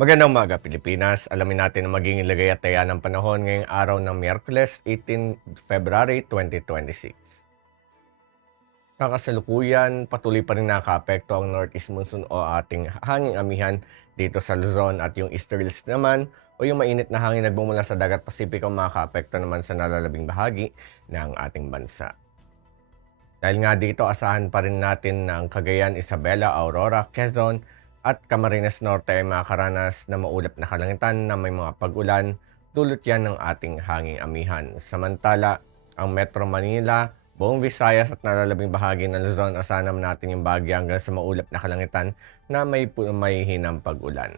Magandang umaga, Pilipinas. Alamin natin ang magiging lagay-at-taya ng panahon ngayong araw ng Miyerkules, 18 February 2026. Sa kasalukuyan, patuloy pa rin nakakaapekto ang northeast monsoon o ating hanging amihan dito sa Luzon at yung easterlies naman o yung mainit na hangin nagmumula sa dagat Pasipiko makakaapekto naman sa nalalabing bahagi ng ating bansa. Dahil nga dito, asahan pa rin natin na ang Cagayan, Isabela, Aurora, Quezon at Camarines Norte ay makakaranas na maulap na kalangitan na may mga pag-ulan, dulot yan ng ating hanging amihan. Samantala, ang Metro Manila, buong Visayas at nalalabing bahagi ng Luzon, asahan naman natin yung bahagi hanggang sa maulap na kalangitan na may hinang pag-ulan.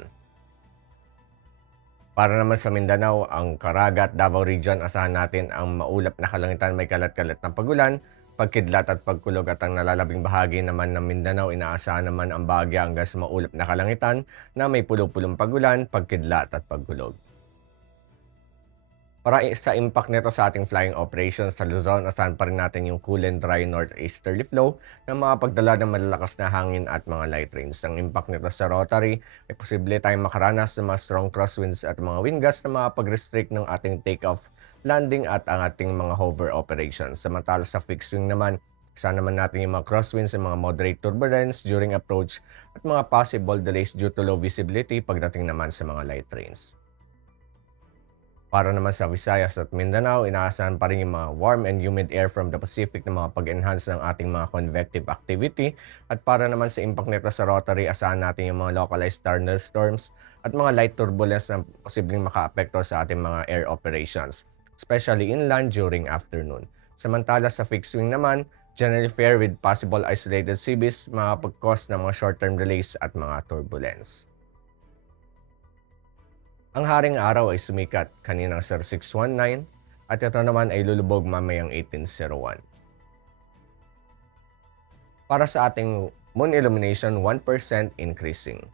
Para naman sa Mindanao, ang Caraga at Davao Region, asahan natin ang maulap na kalangitan, may kalat-kalat na pag-ulan, pagkidlat at pagkulog, at ang nalalabing bahagi naman ng Mindanao, inaasahan naman ang bahagya hanggang sa maulap na kalangitan na may pulo-pulong pag-ulan, pagkidlat at pagkulog. Para sa impact nito sa ating flying operations sa Luzon, asahan pa rin natin yung cool and dry northeasterly flow na makapagdala ng malalakas na hangin at mga light rains. Ang impact nito sa rotary ay posible tayong makaranas ng mga strong crosswinds at mga wind gusts na makapag-restrict ng ating takeoff, landing at ang ating mga hover operations. Samantala sa fixed wing naman, asahan naman natin yung mga crosswinds and mga moderate turbulence during approach at mga possible delays due to low visibility pagdating naman sa mga light rains. Para naman sa Visayas at Mindanao, inaasahan pa rin yung mga warm and humid air from the Pacific na mga pag-enhance ng ating mga convective activity. At para naman sa impact nito sa rotary, asahan natin yung mga localized thunderstorms at mga light turbulence na posibleng makaapekto sa ating mga air operations, especially inland during afternoon. Samantala sa fixed wing naman, generally fair with possible isolated sea breeze, makapag-cause ng mga short-term delays at mga turbulence. Ang haring araw ay sumikat kaninang 0619 at ito naman ay lulubog mamayang 1801. Para sa ating moon illumination, 1% increasing.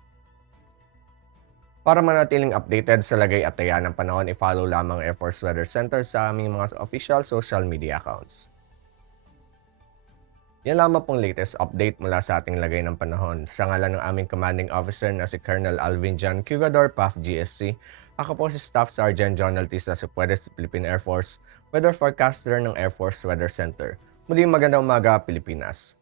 Para manatiling updated sa lagay at taya ng panahon, i-follow lamang Air Force Weather Center sa aming mga official social media accounts. Yan lamang pong latest update mula sa ating lagay ng panahon. Sa ngalan ng aming commanding officer na si Colonel Alvin John Cugador, PAF GSC, ako po si Staff Sergeant John Altisa sa Philippine Air Force, Weather Forecaster ng Air Force Weather Center. Muling magandang umaga, Pilipinas.